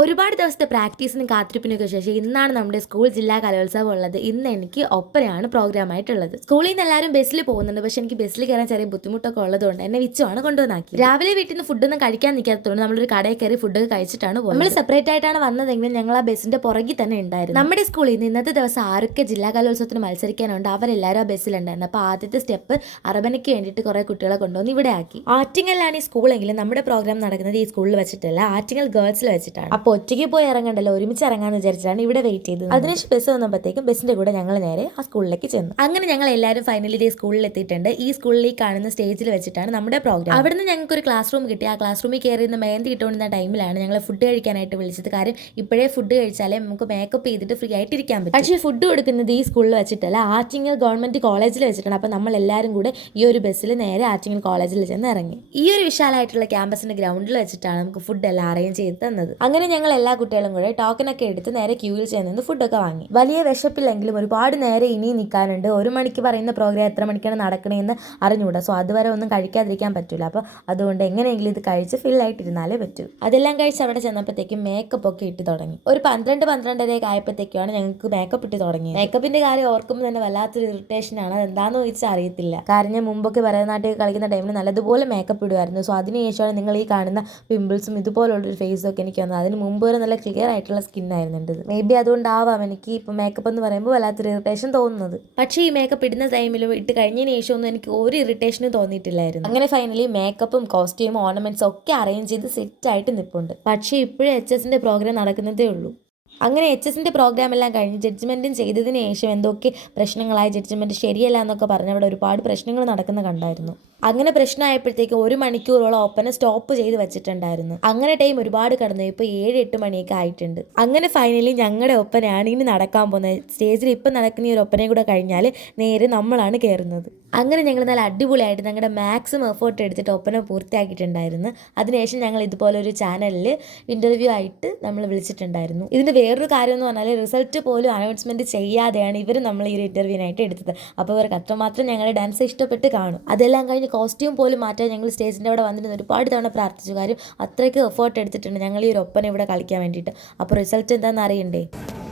ഒരുപാട് ദിവസത്തെ പ്രാക്ടീസിനും കാത്തിരിപ്പിനൊക്കെ ശേഷം ഇന്നാണ് നമ്മുടെ സ്കൂൾ ജില്ലാ കലോത്സവം ഉള്ളത്. ഇന്ന് എനിക്ക് ഒപ്പനയാണ് പ്രോഗ്രാം ആയിട്ടുള്ളത്. സ്കൂളിൽ നിന്ന് എല്ലാവരും ബസ്സിൽ പോകുന്നുണ്ട്. പക്ഷെ എനിക്ക് ബസ്സിൽ കയറാൻ ചെറിയ ബുദ്ധിമുട്ടൊക്കെ ഉള്ളതുകൊണ്ട് എന്നെ വിച്ചുമാണ് കൊണ്ടുവന്നാക്കി. രാവിലെ വീട്ടിൽ നിന്ന് ഫുഡൊന്നും കഴിക്കാൻ നിൽക്കാത്തതുകൊണ്ട് നമ്മളൊരു കടയിൽ കയറി ഫുഡൊക്കെ കഴിച്ചിട്ടാണ് പോകുന്നത്. നമ്മൾ സെപ്പറേറ്റ് ആയിട്ടാണ് വന്നതെങ്കിലും ഞങ്ങൾ ആ ബസ്സിന്റെ പുറകിൽ തന്നെ ഉണ്ടായിരുന്നു. നമ്മുടെ സ്കൂളിൽ നിന്ന് ഇന്നത്തെ ദിവസം ആരൊക്കെ ജില്ലാ കലോത്സവത്തിന് മത്സരിക്കാനുണ്ട്. അവരെല്ലാവരും ആ ബസ്സിലുണ്ടായിരുന്നു അപ്പോൾ ആദ്യത്തെ സ്റ്റെപ്പ് അറബനയ്ക്ക് വേണ്ടിയിട്ട് കുറേ കുട്ടികളെ കൊണ്ടുവന്ന് ഇവിടെ ആക്കി. ആറ്റിങ്ങലിലാണ് ഈ സ്കൂളെങ്കിലും നമ്മുടെ പ്രോഗ്രാം നടക്കുന്നത് ഈ സ്കൂളിൽ വെച്ചിട്ടല്ല. ആറ്റിങ്ങൽ ഗേൾസിൽ വെച്ചിട്ടാണ്. അപ്പോൾ ഒറ്റയ്ക്ക് പോയി ഇറങ്ങണ്ടല്ലോ ഒരുമിച്ച് ഇറങ്ങാന്ന് വിചാരിച്ചാണ് ഇവിടെ വെയിറ്റ് ചെയ്തത്. അതിനുശേഷം ബസ് വന്നപ്പോഴത്തേക്കും ബസ്സിന്റെ കൂടെ ഞങ്ങൾ നേരെ ആ സ്കൂളിലേക്ക് ചെന്നു. അങ്ങനെ ഞങ്ങൾ എല്ലാവരും ഫൈനലി ഡേ സ്കൂളിൽ എത്തിയിട്ടുണ്ട്. ഈ സ്കൂളിൽ ഈ കാണുന്ന സ്റ്റേജിൽ വെച്ചിട്ടാണ് നമ്മുടെ പ്രോഗ്രാം അവിടുന്ന് ഞങ്ങൾക്ക് ഒരു ക്ലാസ് റൂം കിട്ടി. ആ ക്ലാസ് റൂമിൽ കയറിയിരുന്ന മേന്തി ഇട്ടുകൊണ്ടിരുന്ന ടൈമിലാണ് ഞങ്ങൾ ഫുഡ് കഴിക്കാനായിട്ട് വിളിച്ചത്. കാര്യം ഇപ്പോഴേ ഫുഡ് കഴിച്ചാലേ നമുക്ക് മേക്കപ്പ് ചെയ്തിട്ട് ഫ്രീ ആയിട്ട് ഇരിക്കാൻ പറ്റും. പക്ഷേ ഫുഡ് കൊടുക്കുന്നത് ഈ സ്കൂളിൽ വെച്ചിട്ടല്ല ആറ്റിങ്ങൽ ഗവൺമെന്റ് കോളേജിൽ വെച്ചിട്ടാണ്. അപ്പോൾ നമ്മൾ എല്ലാവരും കൂടെ ഈ ഒരു ബസ്സിൽ നേരെ ആറ്റിങ്ങൽ കോളേജിൽ ചെന്ന് ഇറങ്ങി. ഈ ഒരു വിശാലമായിട്ടുള്ള ക്യാമ്പസിന്റെ ഗ്രൗണ്ടിൽ വെച്ചിട്ടാണ് നമുക്ക് ഫുഡ് എല്ലാം അറേഞ്ച് ചെയ്ത് തന്നത്. അങ്ങനെ ഞങ്ങൾ എല്ലാ കുട്ടികളും കൂടെ ടോക്കനൊക്കെ എടുത്ത് നേരെ ക്യൂവിൽ ചെന്ന് ഫുഡൊക്കെ വാങ്ങി. വലിയ വിശപ്പില്ലെങ്കിലും ഒരുപാട് നേരെ ഇനി നിൽക്കാനുണ്ട് ഒരു മണിക്ക് പറയുന്ന പ്രോഗ്രാം എത്ര മണിക്കാണ് നടക്കണേന്ന് അറിഞ്ഞുകൂടാ സോ അതുവരെ ഒന്നും കഴിക്കാതിരിക്കാൻ പറ്റില്ല അപ്പോൾ അതുകൊണ്ട് എങ്ങനെയെങ്കിലും ഇത് കഴിച്ച് ഫിൽ ആയിട്ടിരുന്നാലേ പറ്റൂ. അതെല്ലാം കഴിച്ച് അവിടെ ചെന്നപ്പോഴത്തേക്കും മേക്കപ്പ് ഒക്കെ ഇട്ട് തുടങ്ങി. ഒരു പന്ത്രണ്ട് പന്ത്രണ്ടരയൊക്കെ ആയപ്പോഴത്തേക്കാണ് ഞങ്ങൾക്ക് മേക്കപ്പ് ഇട്ട് തുടങ്ങിയത്. മേക്കപ്പിന്റെ കാര്യം ഓർക്കുമ്പോൾ തന്നെ വല്ലാത്തൊരു ഇറിറ്റേഷൻ ആണ്. അതെന്താണെന്ന് ചോദിച്ചാൽ അറിയത്തില്ല. കാരണം ഞാൻ മുമ്പൊക്കെ ഭരതനാട്യം കളിക്കുന്ന ടൈമിൽ നല്ലതുപോലെ മേക്കപ്പ് ഇടുമായിരുന്നു സോ അതിനുശേഷമാണ് നിങ്ങൾ ഈ കാണുന്ന പിമ്പിൾസും ഇതുപോലുള്ളൊരു ഫേസും ഒക്കെ എനിക്ക് വന്നത്. അതിന് മുമ്പ് വരെ നല്ല ക്ലിയർ ആയിട്ടുള്ള സ്കിൻ എന്റെത്. മേ ബി അതുകൊണ്ടാവാം എനിക്ക് ഇപ്പം മേക്കപ്പ് എന്ന് പറയുമ്പോൾ വല്ലാത്തൊരു ഇറിറ്റേഷൻ തോന്നുന്നത്. പക്ഷേ ഈ മേക്കപ്പ് ഇടുന്ന ടൈമിലും ഇട്ട് കഴിഞ്ഞതിന് ശേഷമൊന്നും എനിക്ക് ഒരു ഇറിറ്റേഷനും തോന്നിയിട്ടില്ലായിരുന്നു. അങ്ങനെ ഫൈനലി മേക്കപ്പും കോസ്റ്റ്യൂമും ഓർണമെന്റ്സും ഒക്കെ അറേഞ്ച് ചെയ്ത് സെറ്റ് ആയിട്ട് നിൽപ്പുണ്ട് പക്ഷേ ഇപ്പോഴും എച്ച് എസിന്റെ പ്രോഗ്രാം നടക്കുന്നതേ ഉള്ളൂ. അങ്ങനെ എച്ച് എസിന്റെ പ്രോഗ്രാം എല്ലാം കഴിഞ്ഞ് ജഡ്ജ്മെന്റും ചെയ്തതിന് ശേഷം എന്തൊക്കെ പ്രശ്നങ്ങളായി? ജഡ്ജ്മെന്റ് ശരിയല്ല എന്നൊക്കെ പറഞ്ഞ് അവിടെ ഒരുപാട് പ്രശ്നങ്ങൾ നടക്കുന്ന കണ്ടായിരുന്നു. അങ്ങനെ പ്രശ്നമായപ്പോഴത്തേക്ക് ഒരു മണിക്കൂറോളം ഓപ്പനെ സ്റ്റോപ്പ് ചെയ്ത് വെച്ചിട്ടുണ്ടായിരുന്നു. അങ്ങനെ ടൈം ഒരുപാട് കടന്നു. ഇപ്പോൾ ഏഴ് എട്ട് മണിയൊക്കെ ആയിട്ടുണ്ട്. അങ്ങനെ ഫൈനലി ഞങ്ങളുടെ ഒപ്പനയാണ് ഇനി നടക്കാൻ പോകുന്നത്. സ്റ്റേജിൽ ഇപ്പം നടക്കുന്ന ഈ ഒരു ഒപ്പനയും കൂടെ കഴിഞ്ഞാൽ നേരെ നമ്മളാണ് കയറുന്നത് അങ്ങനെ ഞങ്ങൾ നല്ല അടിപൊളിയായിട്ട് ഞങ്ങളുടെ മാക്സിമം എഫേർട്ട് എടുത്തിട്ട് ഒപ്പന പൂർത്തിയാക്കിയിട്ടുണ്ടായിരുന്നു. അതിനുശേഷം ഞങ്ങൾ ഇതുപോലെ ഒരു ചാനലിൽ ഇന്റർവ്യൂ ആയിട്ട് നമ്മൾ വിളിച്ചിട്ടുണ്ടായിരുന്നു. ഇതിന്റെ വേറൊരു കാര്യം എന്ന് പറഞ്ഞാൽ റിസൾട്ട് പോലും അനൗൺസ്മെന്റ് ചെയ്യാതെയാണ് ഇവർ നമ്മൾ ഈ ഒരു ഇന്റർവ്യൂവിനായിട്ട് എടുത്തത്. അപ്പോൾ ഇവർക്ക് അത്രമാത്രം ഞങ്ങളുടെ ഡാൻസ് ഇഷ്ടപ്പെട്ട് കാണും. അതെല്ലാം കഴിഞ്ഞ് കോസ്റ്റ്യൂം പോലും മാറ്റാൻ ഞങ്ങൾ സ്റ്റേജിന്റെ അവിടെ വന്നിരുന്ന്. ഒരുപാട് തവണ പ്രാർത്ഥിച്ചു. കാര്യം അത്രയ്ക്ക് എഫേർട്ട് എടുത്തിട്ടുണ്ട് ഞങ്ങൾ ഈ ഒരു ഒപ്പന ഇവിടെ കളിക്കാൻ വേണ്ടിയിട്ട്. അപ്പോൾ റിസൾട്ട് എന്താണെന്ന് അറിയണ്ടേ?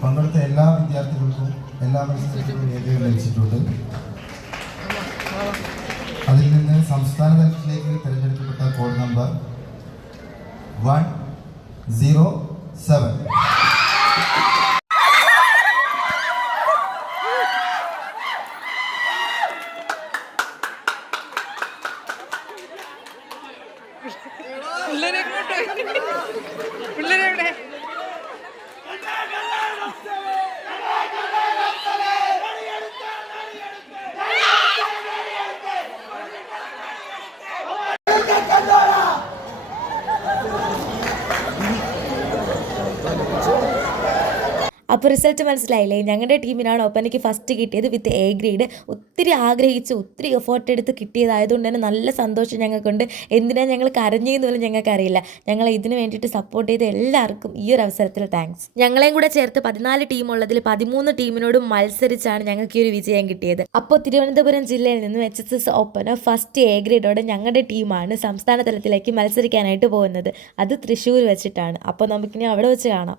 പങ്കെടുത്ത എല്ലാ വിദ്യാർത്ഥികൾക്കും എല്ലാ വേദികൾ ലഭിച്ചിട്ടുണ്ട് സംസ്ഥാന തലത്തിലേക്ക് തിരഞ്ഞെടുക്കപ്പെട്ട code number one zero seven പിള്ളേരെ പിള്ളേരെ എവിടെ? അപ്പോൾ റിസൾട്ട് മനസ്സിലായില്ലേ? ഞങ്ങളുടെ ടീമിനാണ് ഒപ്പനയ്ക്ക് ഫസ്റ്റ് കിട്ടിയത് വിത്ത് എ ഗ്രേഡ് ഒത്തിരി ആഗ്രഹിച്ച് ഒത്തിരി എഫേർട്ട് എടുത്ത് കിട്ടിയതായതുകൊണ്ട് തന്നെ നല്ല സന്തോഷം ഞങ്ങൾക്കുണ്ട്. എന്തിനാണ് ഞങ്ങൾ കരഞ്ഞെന്ന് പോലും ഞങ്ങൾക്കറിയില്ല. ഞങ്ങൾ ഇതിന് വേണ്ടിയിട്ട് സപ്പോർട്ട് ചെയ്ത എല്ലാവർക്കും ഈ ഒരു അവസരത്തിൽ താങ്ക്സ് ഞങ്ങളെയും കൂടെ ചേർത്ത് പതിനാല് ടീമുള്ളതിൽ പതിമൂന്ന് ടീമിനോടും മത്സരിച്ചാണ് ഞങ്ങൾക്ക് ഈ ഒരു വിജയം കിട്ടിയത്. അപ്പോൾ തിരുവനന്തപുരം ജില്ലയിൽ നിന്നും H S S oppana first A ഗ്രേഡോടെ ഞങ്ങളുടെ ടീമാണ് സംസ്ഥാന തലത്തിലേക്ക് മത്സരിക്കാനായിട്ട് പോകുന്നത്. അത് തൃശ്ശൂർ വെച്ചിട്ടാണ്. അപ്പോൾ നമുക്കിനി അവിടെ വെച്ച് കാണാം.